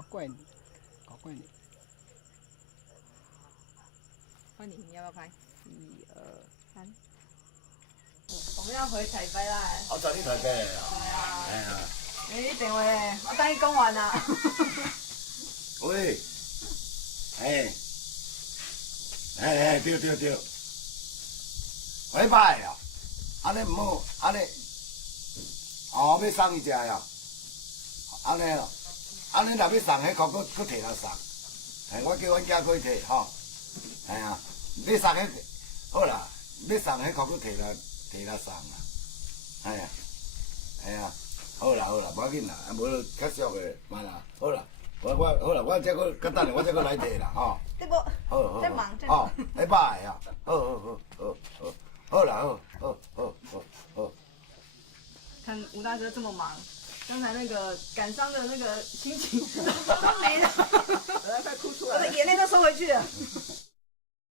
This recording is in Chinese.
搞怪你，搞怪你。换你，你要不要拍？一二3。我们要回台北啦。我早啲台北嚟啊。对啊。哎呀，你电话咧，我等你讲完啦。喂，对，拜拜啊！安尼唔好，安尼，哦，要送伊食呀？安尼哦，安尼若要送，迄个佫摕来送，我叫阮囝过去摕吼，哎呀，要送迄好啦，要送迄个佫摕来送啦，哎呀，好啦，无要紧啦，无较俗个嘛啦，好啦，我再佫等下，我再佫来摕啦，吼。这个好，在忙，好，拜拜呀！好啦，好。看吴大哥这么忙，刚才那个感伤的那个心情都没了，快哭出来了。我的眼泪都收回去了。